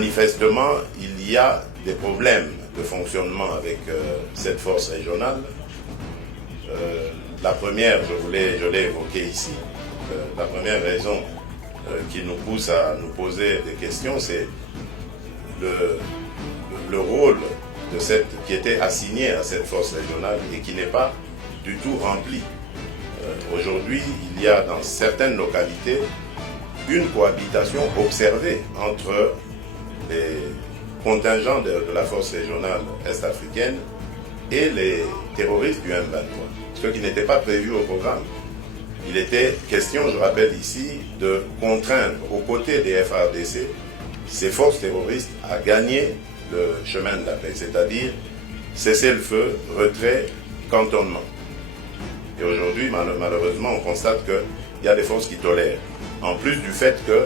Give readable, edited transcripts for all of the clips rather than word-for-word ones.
Manifestement, il y a des problèmes de fonctionnement avec cette force régionale. La première, je l'ai évoqué ici, la première raison qui nous pousse à nous poser des questions, c'est le rôle de qui était assigné à cette force régionale et qui n'est pas du tout rempli. Aujourd'hui, il y a dans certaines localités une cohabitation observée entre les contingents de la force régionale est-africaine et les terroristes du M23, ce qui n'était pas prévu au programme. Il était question, je rappelle ici, de contraindre aux côtés des FARDC ces forces terroristes à gagner le chemin de la paix, c'est-à-dire cesser le feu, retrait, cantonnement. Et aujourd'hui, malheureusement, on constate qu'il y a des forces qui tolèrent, en plus du fait que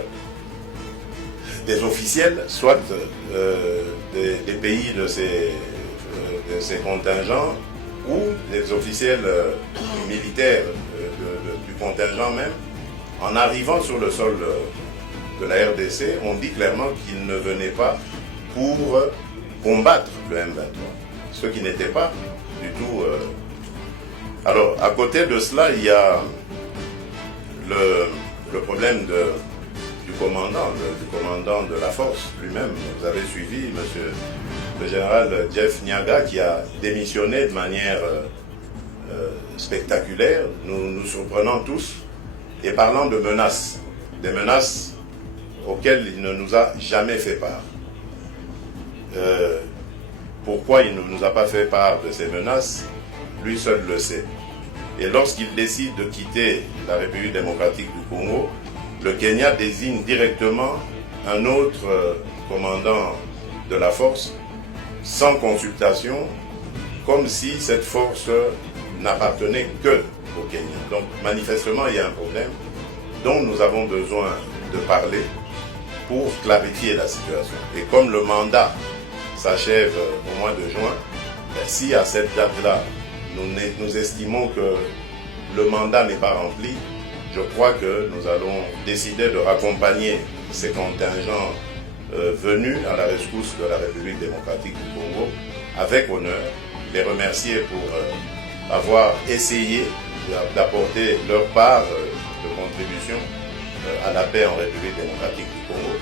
des officiels, soit des pays de ces contingents, ou des officiels militaires du contingent même, en arrivant sur le sol de la RDC, on dit clairement qu'ils ne venaient pas pour combattre le M23, ce qui n'était pas du tout... Alors, à côté de cela, il y a le problème du commandant de la force lui-même. Vous avez suivi le général Jeff Nyaga qui a démissionné de manière spectaculaire, nous surprenant tous, et parlant de menaces, des menaces auxquelles il ne nous a jamais fait part. Pourquoi il ne nous a pas fait part de ces menaces, lui seul le sait. Et lorsqu'il décide de quitter la République démocratique du Congo, le Kenya désigne directement un autre commandant de la force sans consultation, comme si cette force n'appartenait que au Kenya. Donc manifestement, il y a un problème dont nous avons besoin de parler pour clarifier la situation. Et comme le mandat s'achève au mois de juin, si à cette date-là, nous estimons que le mandat n'est pas rempli, je crois que nous allons décider de raccompagner ces contingents venus à la rescousse de la République démocratique du Congo avec honneur, les remercier pour avoir essayé d'apporter leur part de contribution à la paix en République démocratique du Congo.